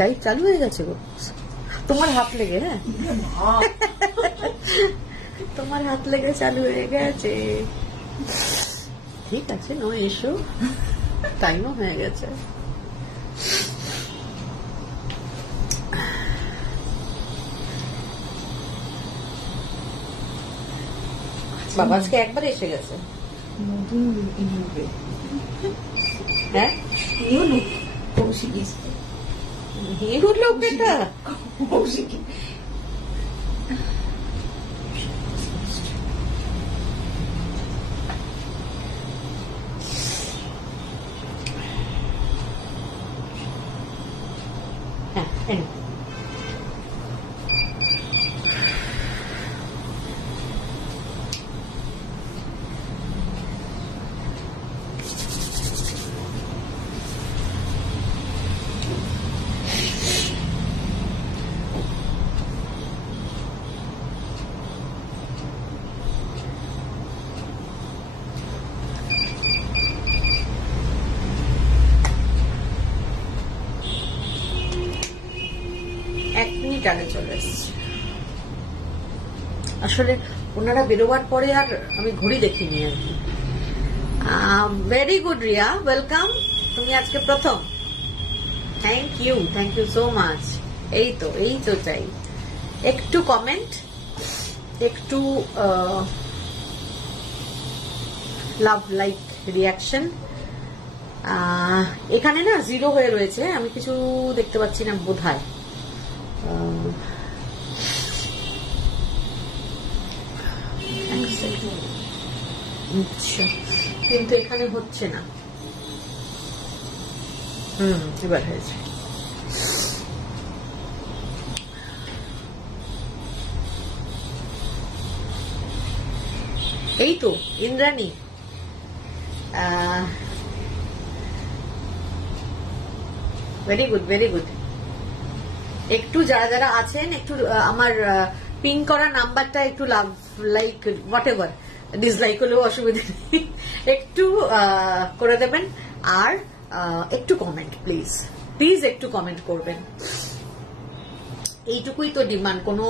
Light চালু হয়ে গেছে গো, তোমার হাত লেগে? হ্যাঁ তোমার হাত লেগে চালু হয়ে গেছে, ঠিক আছে, নো ইস্যু, টাইমও হয়ে গেছে। বাবা আজকে একবার এসে গেছে। হ্যাঁ হিন্দুর লোক এটা, হ্যাঁ আগে চলে এসছে। আসলে ওনারা বেরোবার পরে আর আমি ঘড়ি দেখিনি আর কি। ভেরি গুড রিয়া, ওয়েলকাম, তুমি আজকে প্রথম, থ্যাংক ইউ সো মাচ। এই তো চাই একটু কমেন্ট, একটু লাভ, লাইক, রিয়াকশন। এখানে না জিরো হয়ে রয়েছে, আমি কিছু দেখতে পাচ্ছি না বোধহয়। কিন্তু এখানে হচ্ছে না। এবার হয়েছে। এই তো Indrani, very good very good. একটু যারা যারা আছেন একটু আমার পিন করা নাম্বারটা একটু লাভ, লাইক, হোয়াট এভার, ডিসলাইক হলেও অসুবিধা নেই, একটু করে দেবেন। আর একটু কমেন্ট প্লিজ, প্লিজ একটু কমেন্ট করবেন। এইটুকুই তো ডিমান্ড, কোনো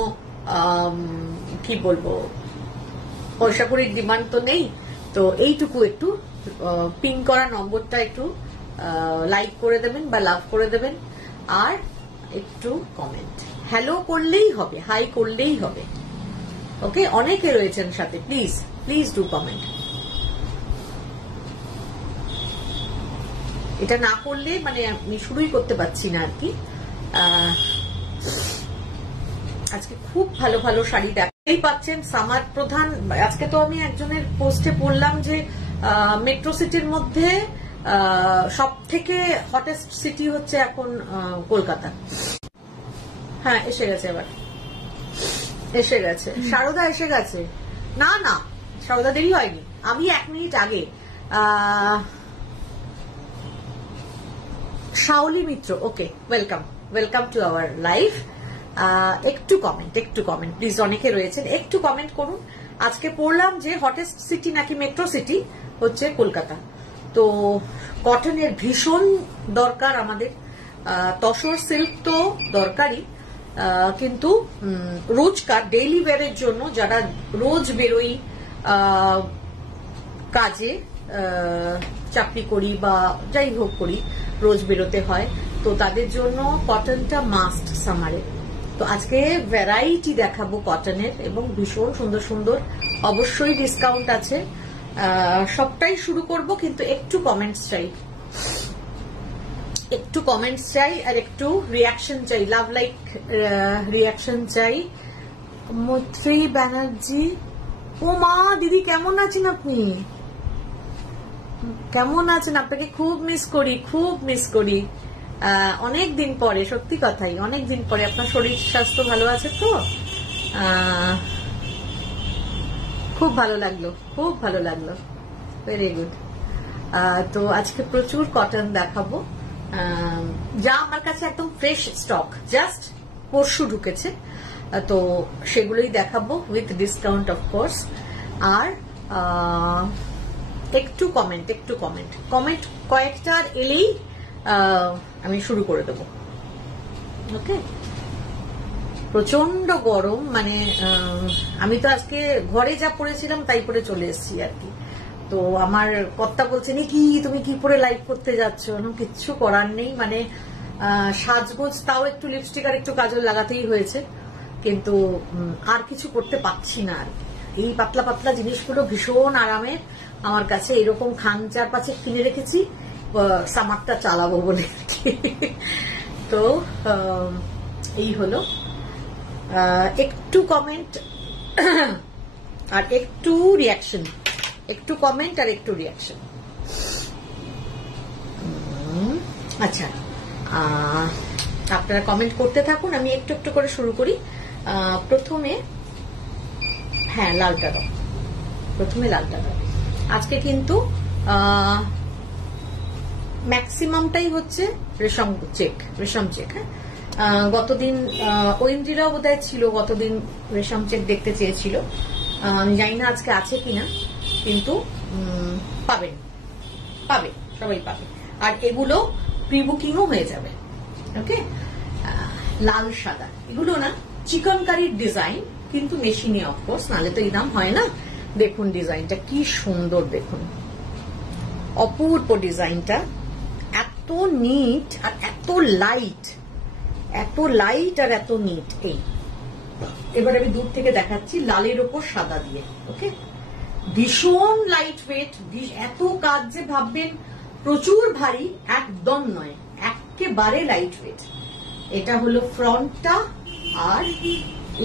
কি বলবো, পয়সা করির ডিমান্ড তো নেই। তো এইটুকু একটু পিন করা নম্বরটা একটু লাইক করে দেবেন বা লাভ করে দেবেন। আর একটু কমেন্ট, হ্যালো করলেই হবে, হাই করলেই হবে। ওকে, অনেকে রয়েছেন সাথে, প্লিজ প্লিজ ডু কমেন্ট। এটা না করলে মানে আমি শুরুই করতে পারছি না আর কি। আজকে খুব ভালো ভালো শাড়ি দেখতেই পাচ্ছেন। সামার প্রধান, আজকে তো আমি একজনের পোস্টে পড়লাম যে মেট্রো সিটির মধ্যে সব থেকে হটেস্ট সিটি হচ্ছে এখন কলকাতা। হ্যাঁ এসে গেছে, এবার এসে গেছে, শারদা এসে গেছে। না না শারদা দেরি হয়নি, আমি 1 মিনিট আগে। Shaoli Mitra, okay, welcome, welcome to our live. একটু কমেন্ট প্লিজ, অনেকে রয়েছেন, একটু কমেন্ট করুন। আজকে পড়লাম যে হটেস্ট সিটি নাকি মেট্রো সিটি হচ্ছে কলকাতা। তো কটনের ভীষণ দরকার আমাদের, তসর সিল্ক তো দরকারি, কিন্তু রোজকার ডেইলি ওয়্যারের জন্য যারা রোজ বেরোই, কাজে চাকরি করি বা যাই হোক করি, রোজ বেরোতে হয়, তো তাদের জন্য কটনটা মাস্ট সামারে। তো আজকে ভ্যারাইটি দেখাবো কটনের, এবং ভীষণ সুন্দর সুন্দর, অবশ্যই ডিসকাউন্ট আছে। সবটাই শুরু করব, কিন্তু একটু কমেন্টস চাই, একটু কমেন্টস চাই, আর একটু রিয়াকশন চাই, লাভ লাইক রিয়াকশন চাই। মৈত্রী ব্যানার্জি, ও মা দিদি কেমন আছেন আপনি? কেমন আছেন? আপনাকে খুব মিস করি, খুব মিস করি, অনেক দিন পরে, সত্যি কথাই অনেক দিন পরে। আপনার শরীর স্বাস্থ্য ভালো আছে তো? খুব ভালো লাগলো, খুব ভালো লাগলো, ভেরি গুড। তো আজকে প্রচুর কটন দেখাবো, যা আমার কাছে একদম ফ্রেশ স্টক, জাস্ট পরশু ঢুকেছে, তো সেগুলোই দেখাবো উইথ ডিসকাউন্ট অফকোর্স। আর একটু কমেন্ট কয়েকটা এলেই আমি শুরু করে দেবো। ওকে, প্রচন্ড গরম, মানে আমি তো আজকে ঘরে যা পড়েছিলাম তাই পরে চলে এসেছি আর কি। তো আমার কর্তা বলছে কি তুমি কি পরে লাইভ করতে যাচ্ছ? কিচ্ছু করার নেই, মানে সাজগোজ, তাও একটু লিপস্টিক আর একটু কাজল লাগাতেই হয়েছে, কিন্তু আর কিছু করতে পারছি না আর কি। এই পাতলা পাতলা জিনিসগুলো ভীষণ আরামের আমার কাছে, এরকম খান 4-5 কিনে রেখেছি সামারটা চালাবো বলে। তো এই হলো, একটু কমেন্ট আর একটু রিয়াকশন, একটু কমেন্ট আর একটু রিয়াকশন। আচ্ছা, আপনারা কমেন্ট করতে থাকুন, আমি একটু একটু করে শুরু করি। প্রথমে লালটা দাও, প্রথমে লালটা দাও। আজকে কিন্তু ম্যাক্সিমামটাই হচ্ছে রেশম চেক। হ্যাঁ, গতদিন ঐন্দ্রিরাও বোধহয় ছিল, গতদিন রেশম চেক দেখতে চেয়েছিল, আমি জানি না আজকে আছে কিনা, কিন্তু পাবে, সবাই পাবে। আর এগুলো প্রি বুকিংও হয়ে যাবে। ওকে, লাল সাদা এগুলো না চিকেন কারির ডিজাইন, কিন্তু মেশিনে অফকোর্স, নাহলে তো এই দাম হয় না। দেখুন ডিজাইনটা কি সুন্দর, দেখুন অপূর্ব ডিজাইনটা, এত নিট আর এত লাইট, আর এত নিট। এই এবার আমি দূর থেকে দেখাচ্ছি, লালের ওপর সাদা দিয়ে। ওকে, ভীষণ লাইট ওয়েট, এত কাজ যে ভাববেন প্রচুর ভারী, একদম নয়, একেবারে লাইট ওয়েট। এটা হলো ফ্রন্টটা আর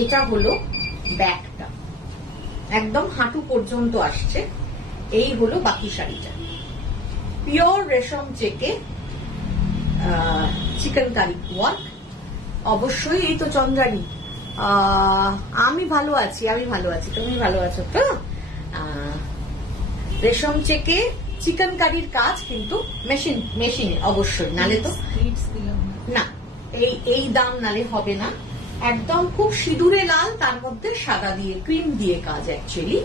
এটা হলো ব্যাকটা, একদম হাঁটু পর্যন্ত আসছে। এই হলো বাকি শাড়িটা, পিওর রেশম চেকে চিকেন কারি ওয়ার্ক। অবশ্যই এই তো চন্দ্রানী, আমি ভালো আছি, তুমি ভালো আছো তো? রেশম চেকে চিকেন কারির কাজ, কিন্তু মেশিনে অবশ্যই, নালে তো না, এই দাম নালে হবে না। একদম খুব সিঁদুরে লাল, তার মধ্যে সাদা দিয়ে ক্রিম দিয়ে কাজ অ্যাকচুয়ালি।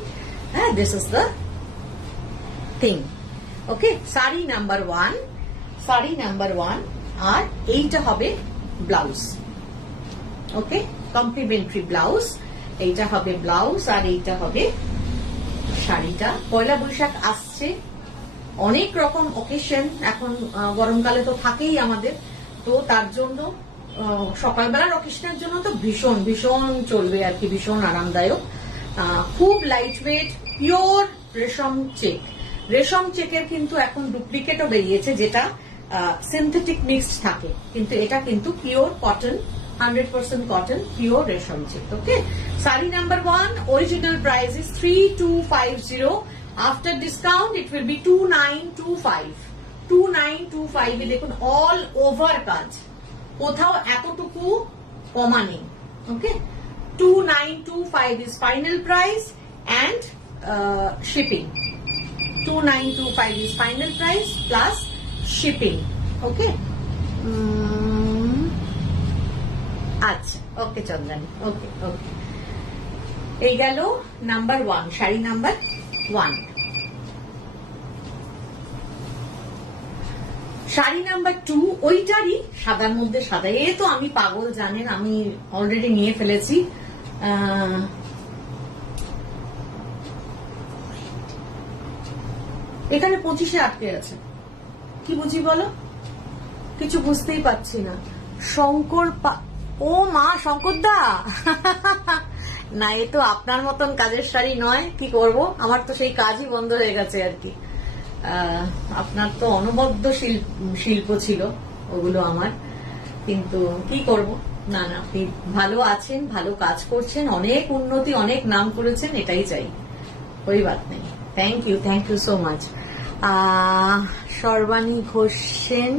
হ্যাঁ, this is the thing. Okay, sari number one, আর এইটা হবে ব্লাউজ। ওকে, কমপ্লিমেন্টারি ব্লাউজ, এইটা হবে ব্লাউজ আর এইটা হবে শাড়িটা। পয়লা বৈশাখ আসছে, অনেক রকম অকেশন এখন গরমকালে তো থাকেই আমাদের, তো তার জন্য সকালবেলার অকেশনের জন্য তো ভীষণ ভীষণ চলবে আর কি, ভীষণ আরামদায়ক, খুব লাইট ওয়েট, পিওর রেশম চেকের কিন্তু এখন ডুপ্লিকেটও বেরিয়েছে, যেটা সিনথেটিক মিক্সড থাকে, কিন্তু এটা কিন্তু পিওর কটন, 100% cotton, pure রেশম check. Okay, sari number one, original price is 3250, after discount it will be 2925। দেখুন অল ওভার কাজ, কোথাও এতটুকু কমা নেই। Okay, 2925 is final price and shipping. 2925 is final price plus shipping. Okay, আচ্ছা, ওকে চন্দ্রানী, ওকে, এই গেল number one, sari number one. Sari number two, ওইটারই সাদার মধ্যে সাদা। এ তো আমি পাগল, জানেন, আমি অলরেডি নিয়ে ফেলেছি। এখানে 25-এ আটকে আছে, কি বুঝি বলো? কিছু বুঝতেই পারছি না। শঙ্কর, ও মা, শঙ্করদা, না এ তো আপনার মতন কাজের শাড়ি নয়, কি করব, আমার তো সেই কাজই বন্ধ হয়ে গেছে আর কি। আপনার তো অনবদ্য শিল্প ছিল ওগুলো, আমার কিন্তু কি করব। না, আপনি ভালো আছেন, ভালো কাজ করছেন, অনেক উন্নতি, অনেক নাম করেছেন, এটাই চাই, ওই বাত নেই। Thank you so much. Sarbani Ghosh Sen,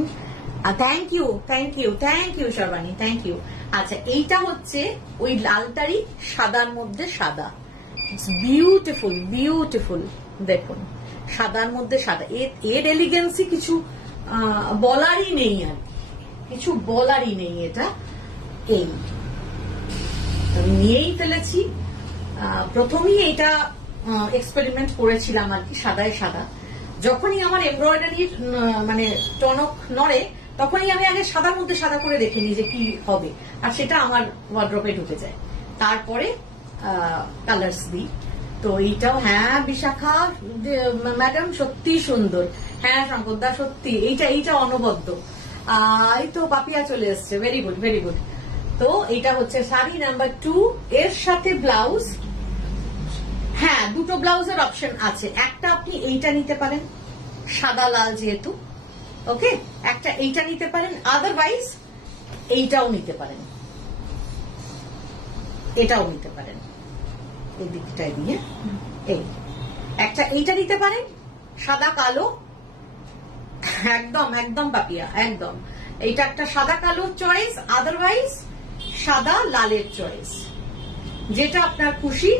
thank you Sarbani, thank you. আচ্ছা, এইটা হচ্ছে ওই লালটারই সাদার মধ্যে সাদা, বিউটিফুল, দেখুন সাদার মধ্যে সাদা, এর এলিগেন্সি কিছু বলারই নেই, আর কিছু বলারই নেই। এটা এই আমি নিয়েই ফেলেছি, প্রথমেই এটা এক্সপেরিমেন্ট করেছিলাম আর কি, সাদায় সাদা। যখনই আমার এমব্রয়ডারির মানে টনক নড়ে, তখনই আমি আগে সাদার মধ্যে সাদা করে দেখে নিই যে কি হবে, আর সেটা আমার ওয়ার্ড্রপে ঢুকে যায়। তারপরে কালার্স দিই। তো এইটাও, হ্যাঁ বিশাখা ম্যাডাম সত্যি সুন্দর, হ্যাঁ শঙ্করদা সত্যি, এইটা অনবদ্য। এই তো পাপিয়া চলে এসছে, ভেরি গুড ভেরি গুড। তো এইটা হচ্ছে শাড়ি নাম্বার 2, এর সাথে ব্লাউজ। হ্যাঁ, দুটো ব্লাউজের অপশন আছে, একটা আপনি এইটা নিতে পারেন সাদা লাল যেহেতু, ওকে, একটা এইটা নিতে পারেন, আদারওয়াইজ এইটাও নিতে পারেন, এটাও নিতে পারেন। এই দিকটায় দিয়ে এই একটা এইটা নিতে পারেন সাদা কালো, একদম একদম পাপিয়া একদম। এইটা একটা সাদা কালো চয়েস, আদারওয়াইজ সাদা লালের চয়েস, যেটা আপনার খুশি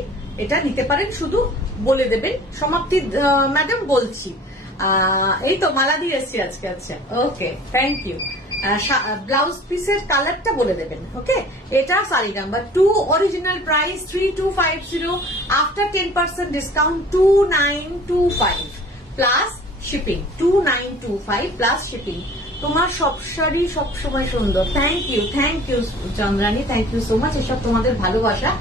এটা নিতে পারেন। শুধু বলে দেবেন সমাপ্তি ম্যাডাম বলছি। এই তো মালা দিয়ে এসছি আজকে। আচ্ছা ওকে, থ্যাংক ইউ। ব্লাউজ পিসের কালারটা বলে দেবেন, ওকে। এটা sari number 2, original price 3250, after 10% discount 2925 plus shipping, 2925 plus shipping. তোমার সব শাড়ি সবসময় সুন্দর, thank you Chandrani, thank you so much. এসব তোমাদের ভালোবাসা,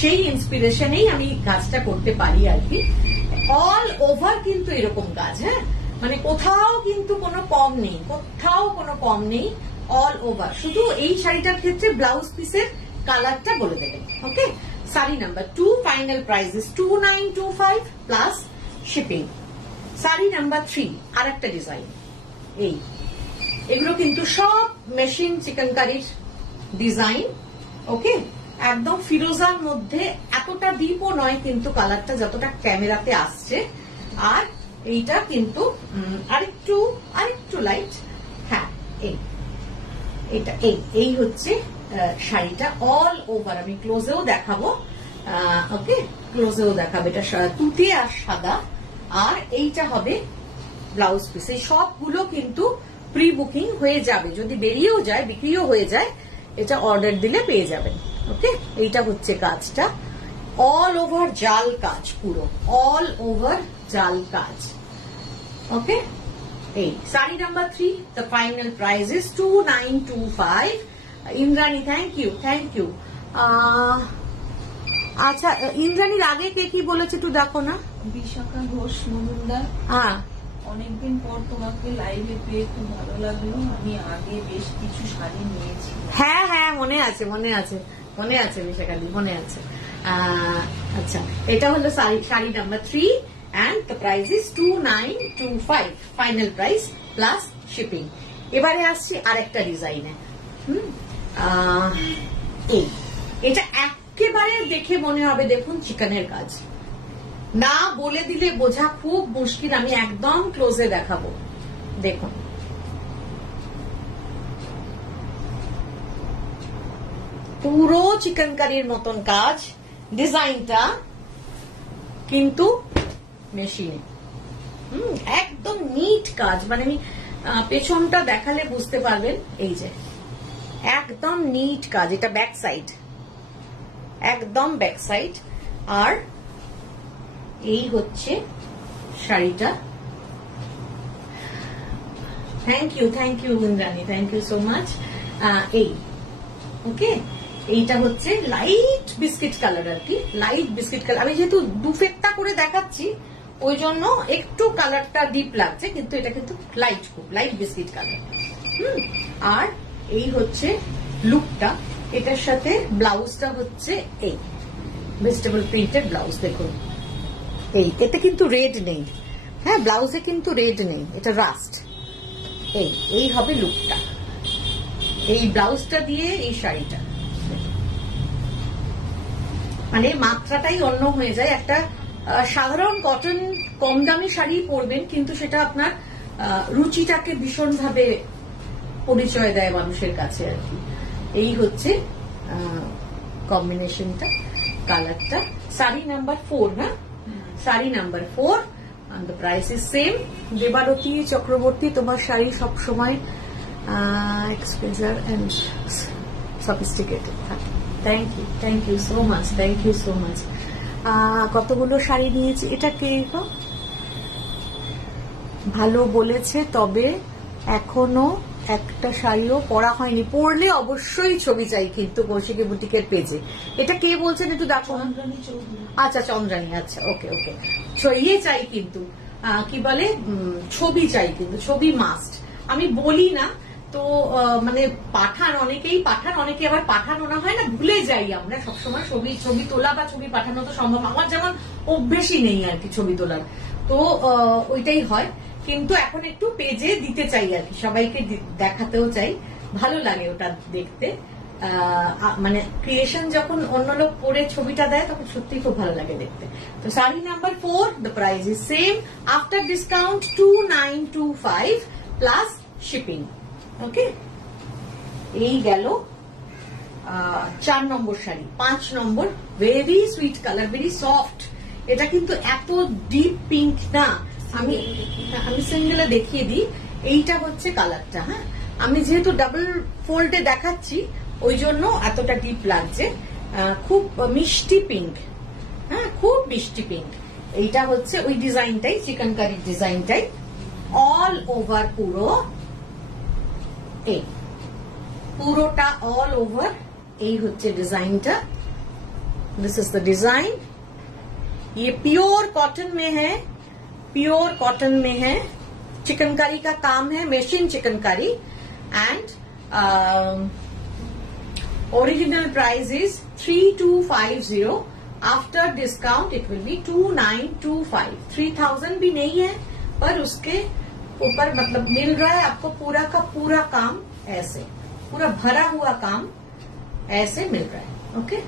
সেই ইন্সপিরেশনেই আমি কাজটা করতে পারি আর কি। অল ওভার কিন্তু এরকম কাজ, হ্যাঁ, মানে কোথাও কিন্তু কোনো কম নেই, কোথাও কোনো কম নেই, অল ওভার। শুধু এই শাড়িটার ক্ষেত্রে ব্লাউজ পিসের কালারটা বলে দেবেন, okay. Sari number 2, final price is 2925 plus shipping. Sari number 3, আর একটা ডিজাইন। এগুলো কিন্তু সব মেশিন চিকেনকারির ডিজাইন, ওকে। একদম ফিরোজার মধ্যে, এতটা ডিপও নয় কিন্তু কালারটা যতটা ক্যামেরাতে আসছে। আর এইটা কিন্তু আরেকটু লাইট, হ্যাঁ। এই হচ্ছে শাড়িটা অল ওভার। আমি ক্লোজেও দেখাবো, ওকে, ক্লোজেও দেখাবো। এটা তুতে আর সাদা, আর এইটা হবে ব্লাউজ পিস। এই সবগুলো কিন্তু প্রি বুকিং হয়ে যাবে, যদি বেরিয়েও যায়, বিক্রিও হয়ে যায়, এটা অর্ডার দিলে পেয়ে যাবেন, ওকে। এইটা হচ্ছে কাজটা, অল ওভার জাল কাজ, পুরো অল ওভার জাল কাজ, ওকে। এই sari number 3, the final price is 2925। Indrani thank you. আচ্ছা, ইন্দ্রাণীর আগে কে কি বলেছে একটু দেখো না। বিশাখা ঘোষ মজুমদার, হ্যাঁ, অনেকদিন পর তোমাকে লাইভে পেয়ে খুব ভালো লাগলো। আমি আগে বেশ কিছু শাড়ি নিয়েছি। হ্যাঁ মনে আছে বিশাখাদি, মনে আছে। আচ্ছা, এটা হলো sari number 3 and the price is 2925 final price plus shipping. এবারে আসছি আরেকটা ডিজাইনে। এটা একেবারে দেখে মনে হবে দেখুন চিকেনের কাজ, না বলে দিলে বোঝা খুব মুশকিল। আমি একদম ক্লোজে দেখাবো, দেখুন। পুরো চিকেন কারির মতন কাজ, ডিজাইনটা কিন্তু মেশিনে, একদম নিট কাজ। মানে আমি পেছনটা দেখালে বুঝতে পারবেন, এই যে একদম নিট কাজ। এটা ব্যাক সাইড, একদম ব্যাক সাইড। আর এই হচ্ছে শাড়িটা। Thank you Indrani, thank you so much. এই ওকে, এইটা হচ্ছে লাইট বিস্কিট কালার আর কি, লাইট বিস্কিট কালার। আমি যেহেতু দুফেটটা করে দেখাচ্ছি ওই জন্য একটু কালারটা ডিপ লাগছে, কিন্তু এটা কিন্তু লাইট, খুব লাইট বিস্কিট কালার। আর এই হচ্ছে লুকটা। এটার সাথে ব্লাউজটা হচ্ছে এই ভেজিটেবল প্রিন্টেড ব্লাউজ, দেখুন। এতে কিন্তু রেড নেই, হ্যাঁ, ব্লাউজে কিন্তু রেড নেই, এটা রাস্ট। এই হবে লুকটা, এই ব্লাউজটা দিয়ে এই শাড়িটা, মানে মাত্রাটাই অন্য হয়ে যায়। একটা সাধারণ কটন কম দামি শাড়ি পরবেন, কিন্তু সেটা আপনার রুচিটাকে ভীষণভাবে পরিচয় দেয় মানুষের কাছে আর কি। এই হচ্ছে কম্বিনেশনটা, কালারটা। শাড়ি নাম্বার 4, না, sari number 4 and the price is same. Debarati Chakraborty, তোমার শাড়ি সবসময় এক্সপেন্সিভ এন্ড সফিস্টিকেটেড থাকে। Thank you so much. কতগুলো শাড়ি নিয়েছি। এটা কে ভালো বলেছে, তবে এখনো একটা শাড়িও পরা হয়নি, পরলে অবশ্যই ছবি চাই কিন্তু কৌশিকী বুটিকের পেজে। এটা কে বলছেন একটু দেখো। আচ্ছা চন্দ্রানী, আচ্ছা ওকে ওকে। ইয়ে চাই কিন্তু কি বলে ছবি চাই কিন্তু, ছবি মাস্ট। আমি বলি না তো মানে পাঠান, অনেকেই পাঠান, অনেকে আবার পাঠানো না হয় না, ভুলে যাই আমরা সবসময় ছবি তোলা বা ছবি পাঠানো তো সম্ভব, আমার যেমন অভ্যেসই নেই আর কি ছবি তোলার, তো ওইটাই হয়। কিন্তু এখন একটু পেজে দিতে চাই আর কি, সবাইকে দেখাতেও চাই, ভালো লাগে ওটা দেখতে। মানে ক্রিয়েশন যখন অন্য লোক পরে ছবিটা দেয় তখন সত্যি খুব ভালো লাগে দেখতে। তো sari number 4, the price is same after discount 2925 plus shipping. Okay, এই গেল 4 number sari. 5 number, very sweet colour, very soft. এটা কিন্তু এত ডিপ পিঙ্ক না, আমি সিঙ্গেলে দেখিয়ে দিই। এইটা হচ্ছে কালারটা, হ্যাঁ আমি যেহেতু ডাবল ফোল্ডে দেখাচ্ছি ওই জন্য এতটা ডিপ লাগছে। খুব মিষ্টি পিঙ্ক, হ্যাঁ খুব মিষ্টি পিঙ্ক। এইটা হচ্ছে ওই ডিজাইনটাই, চিকেন কারির ডিজাইনটাই অল ওভার, পুরোটা অল ওভার এই হচ্ছে ডিজাইনটা। This is the design. ये प्योर कॉटन में है, प्योर कॉटन में है, चिकनकारी का काम है, machine chikankari. And original price is 3250, after discount it will be 2925। 3000 भी नहीं है पर उसके ऊपर मतलब मिल रहा है आपको पूरा का पूरा काम, ऐसे पूरा भरा हुआ काम ऐसे मिल रहा है। ओके,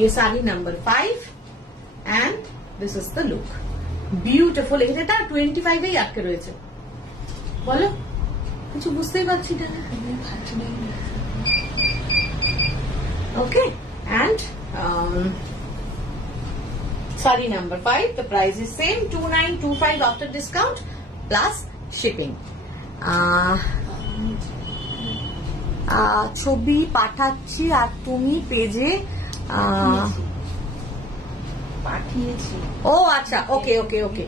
ये sari number 5 and this is the look, beautiful. এটা 25 আটকে রয়েছে, বলো কিছু বুঝতেই পারছি না। Okay, and sari number 5, the price is same 2925 after discount plus shipping। ছবি পাঠাচ্ছি আর তুমি পেজে পাঠিয়েছি। ও আচ্ছা, ওকে ওকে ওকে,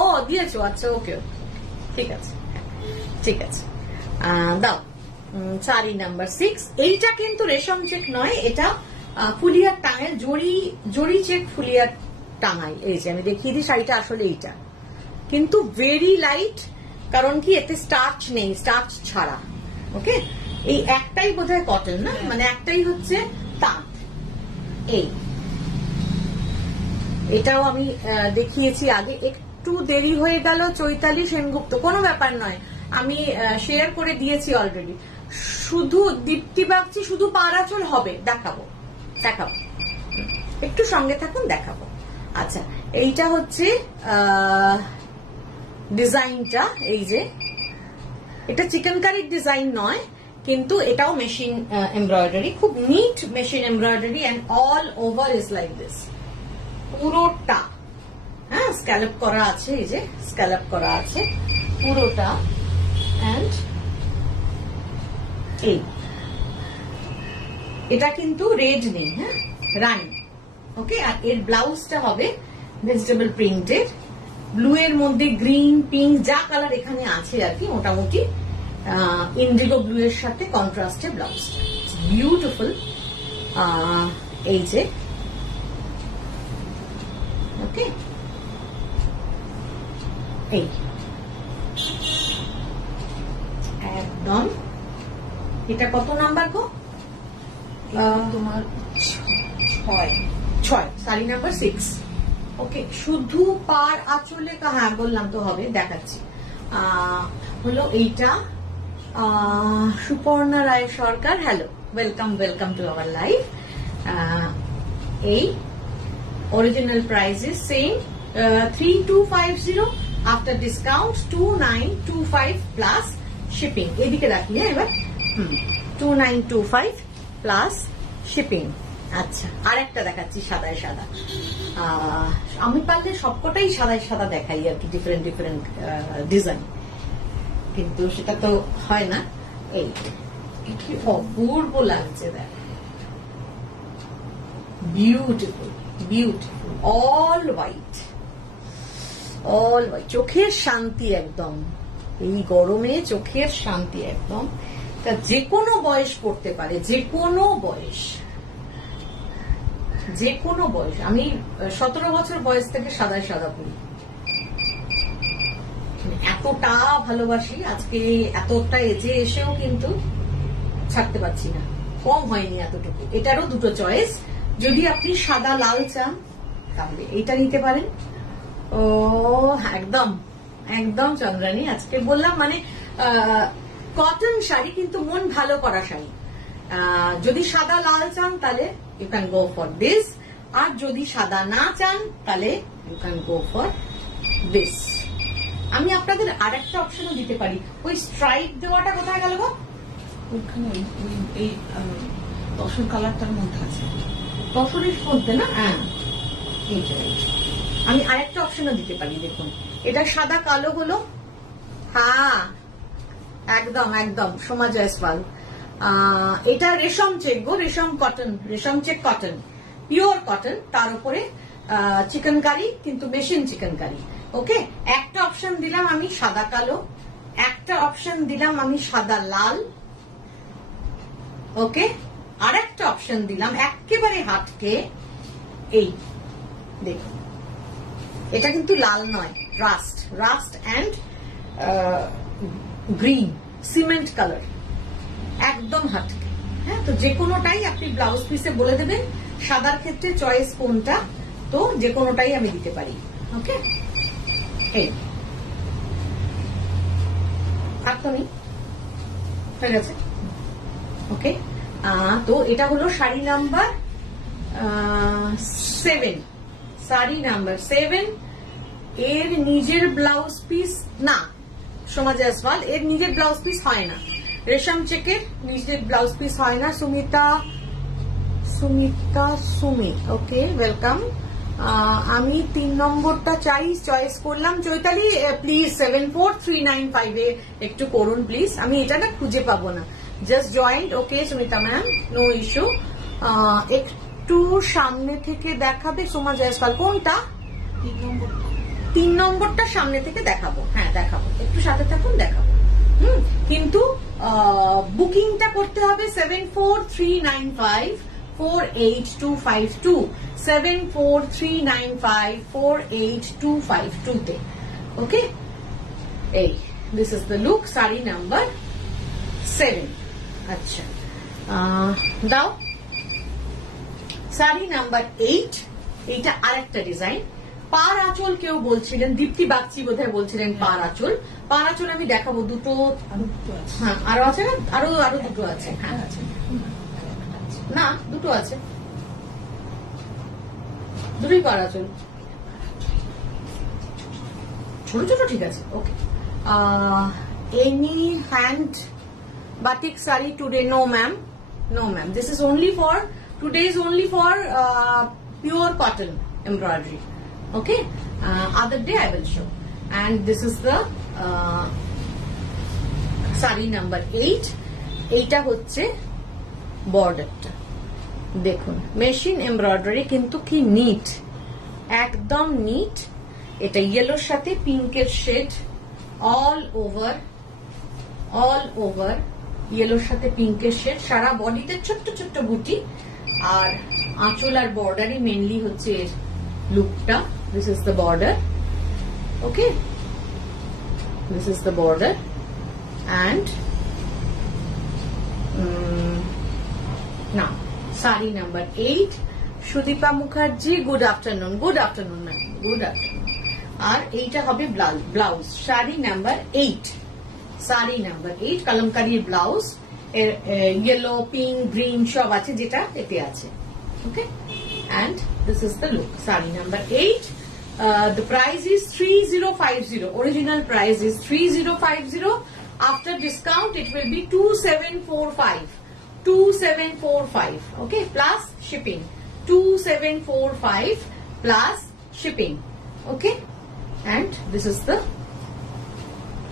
ও দিয়েছো, আচ্ছা ওকে ওকে, ঠিক আছে ঠিক আছে, দাও। শাড়ি নাম্বার 6, এইটা কিন্তু রেশম চেক নয়, এটা ফুলিয়ার টাঙায়, জড়ি চেক ফুলিয়ার টাঙাই। এই যে আমি দেখিয়ে দিই শাড়িটা, আসলে এইটা কিন্তু ভেরি লাইট, কারণ কি এতে স্টার্চ নেই, স্টার্চ ছাড়া। ওকে, এই একটাই বোধহয় কটন না, মানে একটাই হচ্ছে তাঁত। এই এটাও আমি দেখিয়েছি আগে, একটু দেরি হয়ে গেল চৈতালি সেনগুপ্ত, কোনো ব্যাপার নয়, আমি শেয়ার করে দিয়েছি অলরেডি। শুধু দীপ্তি বাগচি, শুধু পারাচল হবে, দেখাবো দেখাবো, একটু সঙ্গে থাকুন, দেখাবো। আচ্ছা, এইটা হচ্ছে ডিজাইনটা, এই যে এটা চিকেন কারির ডিজাইন নয় কিন্তু এটাও মেশিন এমব্রয়ডারি, খুব neat machine embroidery and all over is like this, পুরোটা। হ্যাঁ, স্ক্যালপ করা আছে, এই যে স্ক্যালপ করা আছে পুরোটা। এন্ড এই এটা কিন্তু রেড নেই, হ্যাঁ রানি। ওকে, আর এর ব্লাউজটা হবে ভেজিটেবল প্রিন্টেড, ব্লু এর মধ্যে গ্রিন, পিঙ্ক, যা কালার এখানে আছে আর কি, মোটামুটি ইন্ডিগো ব্লু এর সাথে কন্ট্রাস্টে ব্লাউজ, বিউটিফুল। এই যে ওকে, এই একদম। এটা কত নাম্বার গো? তোমার 6, শাড়ি নাম্বার 6। ওকে, শুধু পার আঁচলে, হ্যাঁ বললাম তো হবে, দেখাচ্ছি। হলো এইটা Suparna Roy Sarkar, hello, welcome welcome to our live. এই original price is same 3250, after discount 2925 plus shipping. এদিকে রাখি, হ্যাঁ এবার 2925 প্লাস শিপিং। আচ্ছা, আর একটা দেখাচ্ছি সাদায় সাদা। আমি পারলে সবকটাই সাদায় সাদা দেখাই আর কি, ডিফারেন্ট ডিফারেন্ট ডিজাইন, কিন্তু সেটা তো হয় না। এই কি অপূর্ব লাগছে, দেখ, beautiful beautiful, all white, all white, চোখের শান্তি একদম। এই গরমে চোখের শান্তি একদম। তা যে কোনো বয়স পড়তে পারে, যে কোনো বয়স, যে কোনো বয়স। আমি 17 বছর বয়স থেকে সাদায় সাদা পরি, এতটা ভালোবাসি। আজকে এতটা এজে এসেও কিন্তু ছাড়তে পারছি না, কম হয়নি এতটুকু। এটারও দুটো চয়েস, যদি আপনি সাদা লাল চান তাহলে এইটা নিতে পারেন। ও একদম একদম চন্দ্রানী, আজকে বললাম মানে কটন শাড়ি, কিন্তু মন ভালো করা শাড়ি। যদি সাদা লাল চান তাহলে you can go for this, আর যদি সাদা না চান তাহলে you can go for this. আমি আপনাদের আর একটা অপশনও দিতে পারি। ওই স্ট্রাইপ দেওয়াটা কোথায় গেল গো? ওইখানে এই তসর কালারটার মধ্যে আছে, তসরের মধ্যে না? হ্যাঁ, আমি আরেকটা অপশনও দিতে পারি। দেখুন, এটা সাদা কালো হলো। হ্যাঁ, একদম একদম সোমা জয়সওয়াল। এটা রেশম চেক গো, রেশম কটন, রেশম চেক কটন, পিওর কটন, তার উপরে চিকেন কারি, কিন্তু মেশিন চিকেন কারি। ওকে, একটা অপশন দিলাম আমি সাদা কালো, একটা অপশন দিলাম আমি সাদা লাল। ওকে, আর একটা অপশন দিলাম একেবারে হাটকে এই দেখুন, এটা কিন্তু লাল নয়, rust, rust and green cement colour, একদম হাটকে। হ্যাঁ, তো যে কোনোটাই আপনি ব্লাউজ পিসে বলে দেবেন সাদার ক্ষেত্রে চয়েস কোনটা, তো যে কোনোটাই আমি দিতে পারি। ওকে, এই একদমই হয়ে গেছে। ওকে, তো এটা হলো শাড়ি নাম্বার 7, শাড়ি নাম্বার 7। এর নিজের ব্লাউজ পিস না, সোমা জয়সওয়াল, এর নিজের ব্লাউজ পিস হয় না, রেশম চেকের নিজের ব্লাউজ পিস হয় না। সুমিত, ওকে, ওয়েলকাম। আমি 3 নম্বরটা চাই, চয়েস করলাম। চৈতালি প্লিজ 74395 এ একটু করুন প্লিজ, আমি এটা না খুঁজে পাবো না। Just joined. Okay Sumita ma'am, no issue. একটু সামনে থেকে দেখাবে সোমা জয়সওয়াল, কোনটা? 3 নম্বরটা সামনে থেকে দেখাবো। হ্যাঁ দেখাবো, একটু সাথে থাকুন, দেখাবো। কিন্তু বুকিংটা করতে হবে 743954822, 743954822 তে। ওকে, এই this is the look, sari number 7। আচ্ছা, দাও শাড়ি নাম্বার 8। এইটা আরেকটা ডিজাইন, পার আঁচল। কেউ বলছিলেন, দীপ্তি বাগচি বোধহয় বলছিলেন পার আঁচল। পার আঁচল আমি দেখাবো, দুটো। হ্যাঁ, আরো আছে না? আরো দুটো আছে। হ্যাঁ, না দুটো আছে, দুটোই পার আঁচল, ছোট ছোট। ঠিক আছে, okay. Any hand batik saree today? No ma'am, no ma'am, this is only for today, is only for pure cotton embroidery. Okay, other day I will show. And this is the saree number 8. এইটা হচ্ছে বর্ডারটা, দেখুন machine embroidery, কিন্তু কি NEET, একদম NEET. এটা ইয়েলোর সাথে পিঙ্কের শেড অল ওভার, ইয়েলোর সাথে পিঙ্কের শেড, সারা বডিতে ছোট্ট ছোট্ট বুটি, আর আঁচল আর বর্ডারই মেনলি হচ্ছে এর লুকটা। This is the border. Okay, this is the border. And now saree number 8. Sudipa Mukherjee, good afternoon. Good afternoon ma'am, good afternoon. আর এইটা হবে blouse, sari number 8, sari number 8, কলমকারীর ব্লাউজ, ইয়েলো, পিঙ্ক, গ্রিন সব আছে, যেটা এতে আছে। Okay, and this is the look, sari number 8. The price is 3050. Original price is 3050. After discount it will be 2745. 2745. Okay, plus shipping. 2745 plus shipping. Okay, and this is the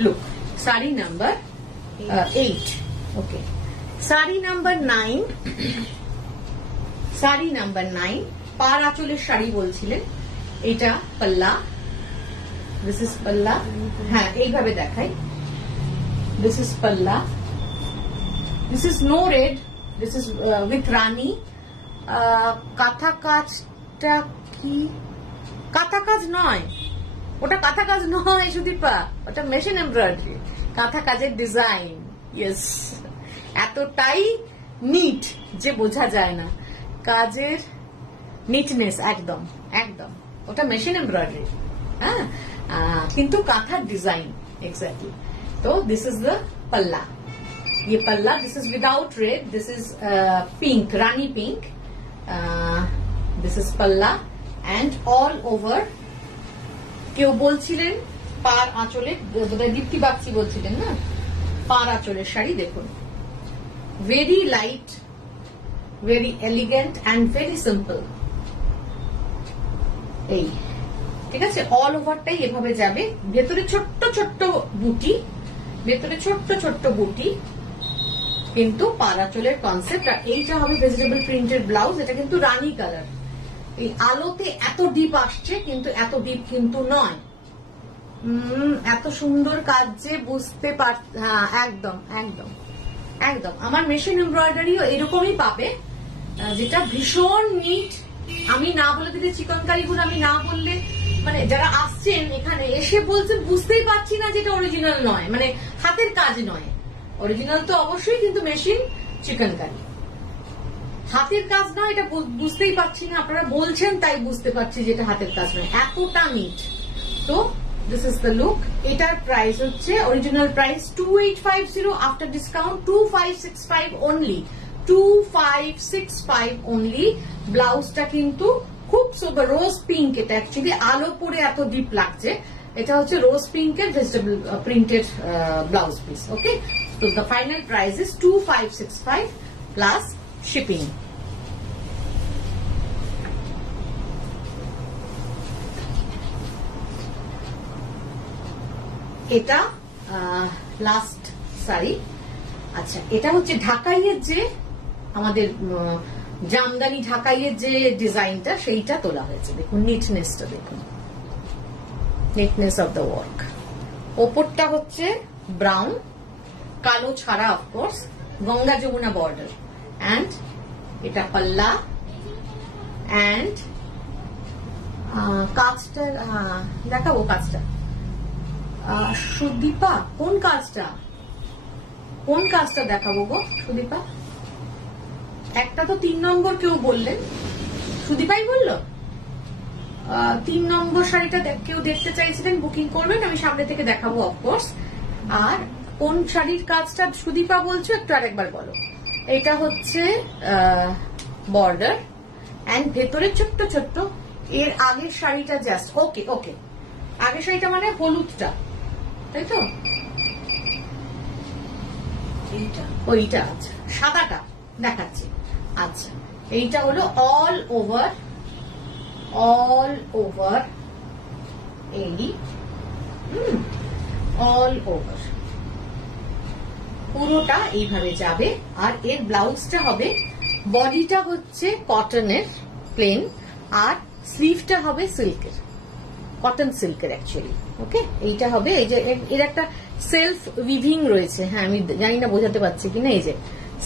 look. Sari number 8. Okay, sari number 9. Sari number 9. পার আঁচলের শাড়ি বলছিলেন, এটা পাল্লা। This is পাল্লা। হ্যাঁ, এইভাবে দেখাই, This is palla. This is no red. This is with Rani. কাঁথা কাজটা কি? কাঁথা কাজ নয়, ওটা কাঁথা কাজ নয় সুদীপা, ওটা মেশিন এমব্রয়ডারি। কাঁথা কাজের ডিজাইন, ইয়েস, এতটাই নিট যে বোঝা যায় না কাজের নিটনেস, একদম একদম, ওটা মেশিন এমব্রয়ডারি। হ্যাঁ, কিন্তু কাঁথার ডিজাইন এক্স্যাক্টলি। তো দিস ইজ দ্য পাল্লা। ये पल्ला, this is without red, this is pink, Rani pink. This is पल्ला एंड ऑल ओवर। কেউ বলছিলেন পার আঁচলে, দীপ্তি বাগচি বলছিলেন না, পার আঁচলের শাড়ি দেখুন, very light, very elegant and very simple. এই ঠিক আছে, অল ওভারটাই এভাবে যাবে, ভেতরে ছোট্ট ছোট্ট বুটি, ভেতরে ছোট্ট ছোট্ট বুটি, কিন্তু পারাচলের কনসেপ্ট। আর এইটা হবে ভেজিটেবল প্রিন্টের ব্লাউজ। এটা কিন্তু রানী কালার। এই আলোতে এত ডিপ আসছে, কিন্তু এত ডিপ কিন্তু নয়। এত সুন্দর কাজ যে বুঝতে পার। হ্যাঁ, একদম একদম একদম। আমার মেশিন এমব্রয়ডারিও এরকমই পাবে, যেটা ভীষণ নিট। আমি না বলে দিলে, চিকন কারিগুলো আমি না বললে, মানে যারা আসছেন এখানে এসে বলছেন বুঝতেই পারছি না যেটা অরিজিনাল নয়, মানে হাতের কাজ নয়। অরিজিনাল তো অবশ্যই, কিন্তু মেশিন চিকন কারি হাতের কাজ নয়, এটা বুঝতেই পারছি না। আপনারা বলছেন তাই বুঝতে পারছি যেটা হাতের কাজ নয়, এতটা নিট। তো দিস ইজ দ্য লুক। এটার প্রাইস হচ্ছে, original price 2850, after discount 2565 only, 2565 only. ব্লাউজটা কিন্তু খুব সোবার রোজ পিঙ্ক। এটা অ্যাকচুয়ালি আলো পরে এত ডিপ লাগছে। এটা হচ্ছে রোজ পিঙ্কের ভেজিটেবল প্রিন্টেড ব্লাউজ পিস। ওকে, তো the final price is 2565 plus shipping. এটা লাস্ট শাড়ি। আচ্ছা, এটা হচ্ছে ঢাকাইয়ের যে আমাদের জামদানি ঢাকাইয়ের যে ডিজাইনটা, সেইটা তোলা হয়েছে। দেখুন নিটনেসটা, দেখুন নিটনেস অফ দ্য ওয়ার্ক। ওপরটা হচ্ছে ব্রাউন, কালো ছাড়া of course, Ganga Jamuna border. And এটা পাল্লা, অ্যান্ড কাজটা দেখাবো। কাজটা সুদীপা, কোন কাজটা, কোন কাজটা দেখাবো গো সুদীপা? একটা তো 3 নম্বর কেউ বললেন, সুদীপাই বললো 3 নম্বর শাড়িটা কেউ দেখতে চাইছিলেন, বুকিং করবেন, আমি সামনে থেকে দেখাবো অফকোর্স। আর কোন শাড়ির কাজটা সুদীপা বলছো, একটু আরেকবার বলো। এটা হচ্ছে বর্ডার এন্ড ভেতরে ছোট্ট ছোট্ট। এর আগের শাড়িটা জাস্ট ওকে ওকে, আগের শাড়িটা মানে হলুদটা, তাই তো? ওইটা আচ্ছা, সাদাটা দেখাচ্ছি। আচ্ছা, এইটা হলো অল ওভার, অল ওভার, এই অল ওভার পুরোটা এইভাবে যাবে। আর এর ব্লাউজটা হবে, বডিটা হচ্ছে কটনের প্লেন, আর স্লিভটা হবে সিল্কের, কটন সিল্কের অ্যাকচুয়ালি। ওকে, এইটা হবে, এই যে এর একটা সেলফ উইভিং রয়েছে। হ্যাঁ, আমি জানি না বোঝাতে পারছি কিনা, এই যে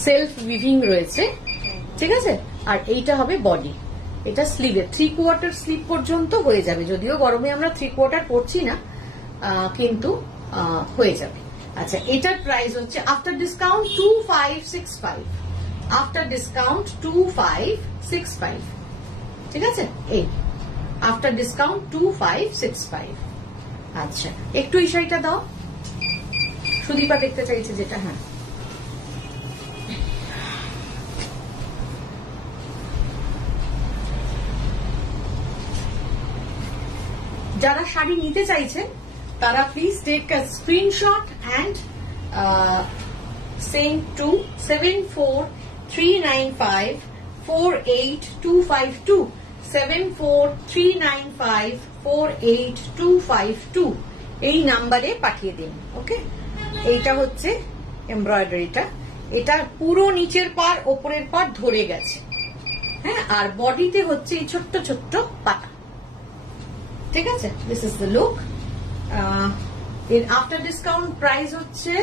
সেলফ উইভিং রয়েছে, ঠিক আছে। আর এইটা হবে বডি, এটা স্লিভের 3/4 স্লিভ পর্যন্ত হয়ে যাবে। যদিও গরমে আমরা 3/4 পরছি না, কিন্তু হয়ে যাবে। আচ্ছা, এটার প্রাইস হচ্ছে আফটার ডিসকাউন্ট 2565, আফটার ডিসকাউন্ট 2565, ঠিক আছে। এই আফটার ডিসকাউন্ট 2565। আচ্ছা, একটু এই শাড়িটা দাও, সুদীপা দেখতে চাইছে যেটা। হ্যাঁ, যারা শাড়ি নিতে চাইছেন তারা please take a screenshot and send to 7439548252, 7439548252 এই নাম্বারে পাঠিয়ে দিন। ওকে, এইটা হচ্ছে এমব্রয়ডারিটা। এটা পুরো নিচের পার ওপরের পার ধরে গেছে। হ্যাঁ, আর বডিতে হচ্ছে এই ছোট্ট ছোট্ট পাতা, ঠিক আছে। This is the look. এর আফটার ডিসকাউন্ট প্রাইস হচ্ছে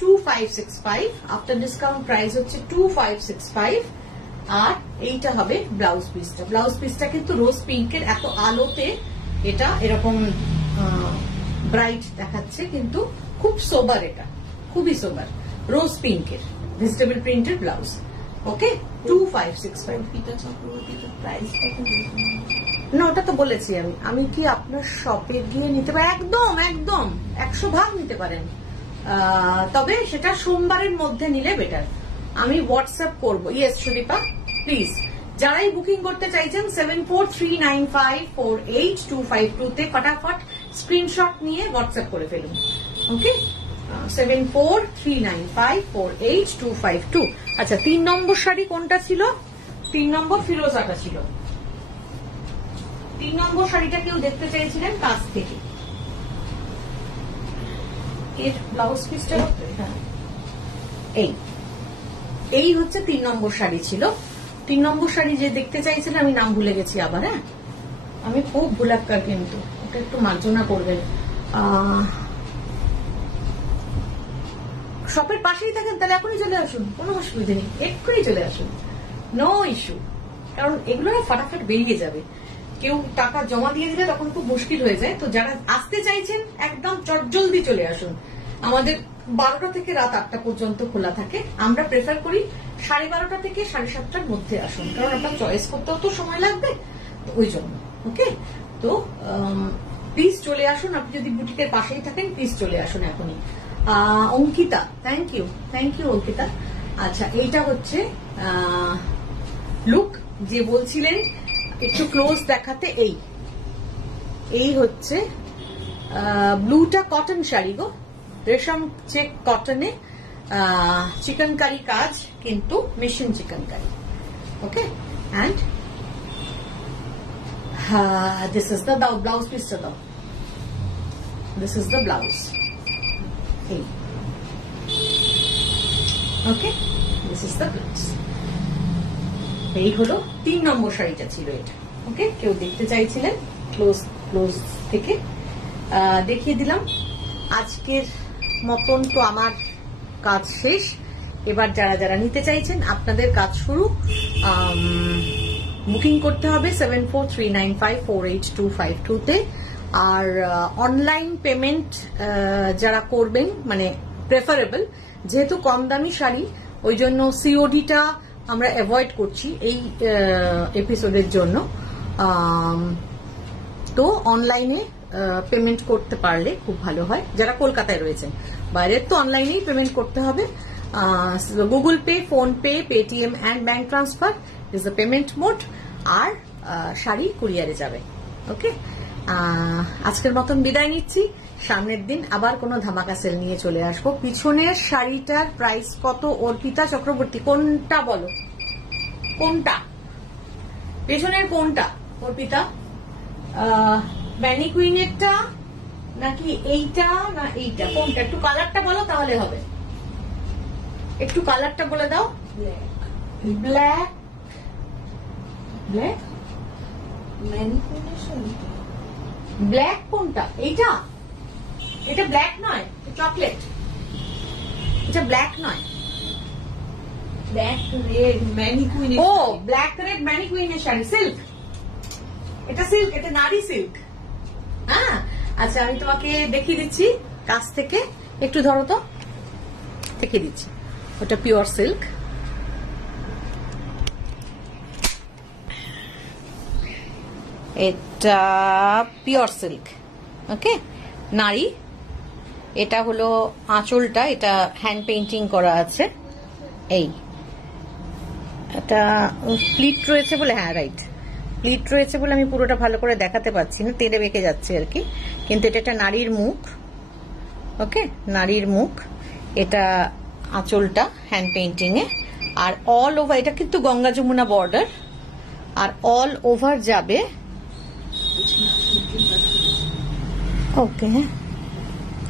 2565, আফটার ডিসকাউন্ট প্রাইস হচ্ছে 2565। আর এইটা হবে ব্লাউজ পিসটা। ব্লাউজ পিসটা কিন্তু রোজ পিঙ্কের, এত আলোতে এটা এরকম ব্রাইট দেখাচ্ছে, কিন্তু খুব সোবার, এটা খুবই সোবার, রোজ পিঙ্কের ভেজিটেবল প্রিন্টের ব্লাউজ। ওকে, 2565। পিতা চক্রবর্তীর প্রাইস কত? না, ওটা তো বলেছি আমি কি আপনার শপে গিয়ে নিতে পারি? একদম একদম 100 ভাগ নিতে পারেন, তবে সেটা সোমবারের মধ্যে নিলে বেটার। আমি হোয়াটসঅ্যাপ করবো। ইয়েস সুদীপা, প্লিজ যারাই বুকিং করতে চাইছেন 7439548252 তে ফটাফট স্ক্রিনশট নিয়ে হোয়াটসঅ্যাপ করে ফেলুন। ওকে, 7439548252। আচ্ছা, 3 নম্বর শাড়ি কোনটা ছিল? 3 নম্বর ফিরোজাটা ছিল। 3 নম্বর শাড়িটা কেউ দেখতে চাইছিলেন কাছ থেকে। এর ব্লাউজ পিসটা এই হচ্ছে 3 নম্বর শাড়ি ছিল। 3 নম্বর শাড়ি যে দেখতে চাইছিলেন, আমি নাম ভুলে গেছি আবার। হ্যাঁ, আমি খুব ভুলাক্কার, কিন্তু ওটা একটু মার্জনা করবেন। শপের পাশেই থাকেন তাহলে এখনই চলে আসুন, কোনো অসুবিধা নেই, এক্ষুনি চলে আসুন, নো ইস্যু। কারণ এগুলো ফটাফট বেরিয়ে যাবে, কেউ টাকা জমা দিয়ে দিলে তখন খুব মুশকিল হয়ে যায়। তো যারা আসতে চাইছেন একদম চটজলদি চলে আসুন। আমাদের 12টা থেকে রাত 8টা পর্যন্ত খোলা থাকে। আমরা প্রেফার করি 12:30 থেকে 7:30টার মধ্যে আসুন, কারণ আপনার চয়েস করতেও তো সময় লাগবে, ওই জন্য। ওকে, তো প্লিজ চলে আসুন। আপনি যদি বুটিকের পাশেই থাকেন প্লিজ চলে আসুন এখনই। Ankita, thank you Ankita. আচ্ছা, এইটা হচ্ছে লুক যে বলছিলেন একটু ক্লোজ দেখাতে। এই হচ্ছে ব্লুটা কটন শাড়ি গো, রেশম চেক কটনে চিকেন কারি কাজ, কিন্তু machine chikankari. Okay, and this is the blouse পিসটা দাও। This is the blouse. Okay, this is the blouse. এই হলো 3 নম্বর শাড়িটা ছিল এটা। ওকে, কেউ দেখতে চাইছিলেন ক্লোজ থেকে দেখিয়ে দিলাম। আজকের মতন তো আমার কাজ শেষ। এবার যারা যারা নিতে চাইছেন আপনাদের কাজ শুরু। বুকিং করতে হবে 7439548252 তে। আর অনলাইন পেমেন্ট যারা করবেন, মানে প্রেফারেবল, যেহেতু কম দামি শাড়ি ওই জন্য সিওডিটা আমরা অ্যাভয়েড করছি এই এপিসোডের জন্য। তো অনলাইনে পেমেন্ট করতে পারলে খুব ভালো হয় যারা কলকাতায় রয়েছেন। বাইরের তো অনলাইনেই পেমেন্ট করতে হবে। Google Pay, PhonePe, Paytm and bank transfer is the payment mode. আর শাড়ি কুরিয়ারে যাবে। ওকে, আজকের মতন বিদায় নিচ্ছি। সামনের দিন আবার কোনো ধামাকা সেল নিয়ে চলে আসবো। পিছনের শাড়িটার প্রাইস কত অর্পিতা চক্রবর্তী? কোনটা বলো, কোনটা পেছনের কোনটা অর্পিতা? ম্যানিকুইনেরটা নাকি এইটা না এইটা? কোনটা? একটু কালারটা বলো তাহলে হবে। একটু কালারটা বলে দাও। ব্ল্যাক ব্ল্যাক ব্ল্যাক কোনটা? এইটা? এটা ব্ল্যাক নয়, চকলেট। এটা ব্ল্যাক নয়, ব্ল্যাক রেড ম্যানিকুইন। ও, ব্ল্যাক রেড ম্যানিকুইনের শাড়ি, সিল্ক। এটা সিল্ক, এটা নারী সিল্ক। হ্যাঁ, আচ্ছা আমি তোমাকে দেখিয়ে দিচ্ছি কাছ থেকে। একটু ধরো তো, দেখিয়ে দিচ্ছি। ওটা পিওর সিল্ক। এটা পিওর সিল্ক। ওকে, নারী। এটা হলো আঁচলটা, এটা হ্যান্ড পেইন্টিং করা আছে। এই এটা প্লিট রয়েছে বলে, হ্যাঁ রাইট, প্লিট রয়েছে বলে আমি পুরোটা ভালো করে দেখাতে পাচ্ছি না, তেড়ে বেঁকে যাচ্ছে আর কি। কিন্তু এটা একটা নারীর মুখ। ওকে, নারীর মুখ। এটা আঁচলটা হ্যান্ড পেইন্টিং এ। আর অল ওভার, এটা কিন্তু গঙ্গা যমুনা বর্ডার। আর অল ওভার যাবে, ওকে,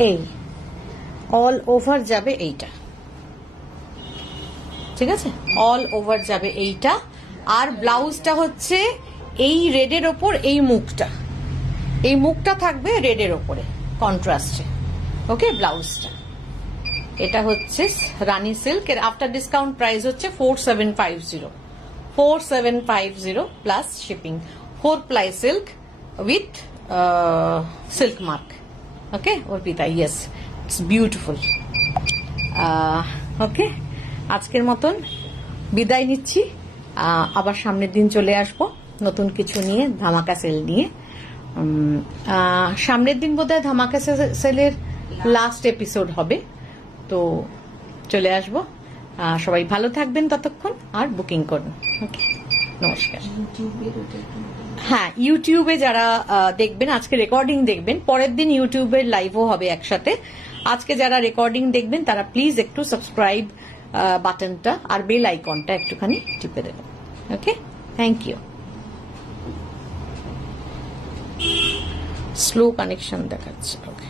এই অল ওভার যাবে এইটা, ঠিক আছে? অল ওভার যাবে এইটা। আর ব্লাউজটা হচ্ছে এই রেডের ওপর এই মুখটা থাকবে রেডের ওপরে কন্ট্রাস্টে। ওকে, ব্লাউজটা এটা হচ্ছে রানী সিল্ক, এর আফটার ডিসকাউন্ট প্রাইস হচ্ছে 4750 plus shipping. 4 ply silk with silk mark. Okay Arpita, yes it's beautiful. Okay আজকের মতন বিদায় নিচ্ছি, আবার সামনের দিন চলে আসবো নতুন কিছু নিয়ে, ধামাকা সেল নিয়ে। সামনের দিন বোধহয় ধামাকা সেলের লাস্ট এপিসোড হবে, তো চলে আসবো। সবাই ভালো থাকবেন ততক্ষণ, আর বুকিং করুন। ওকে নমস্কার। হ্যাঁ ইউটিউবে যারা দেখবেন, আজকে রেকর্ডিং দেখবেন, পরের দিন ইউটিউবের লাইভও হবে একসাথে। আজকে যারা রেকর্ডিং দেখবেন তারা প্লিজ একটু সাবস্ক্রাইব বাটনটা আর বেল আইকনটা একটুখানি টিপে দেবেন। Okay thank you. Slow connection দেখাচ্ছে। ওকে।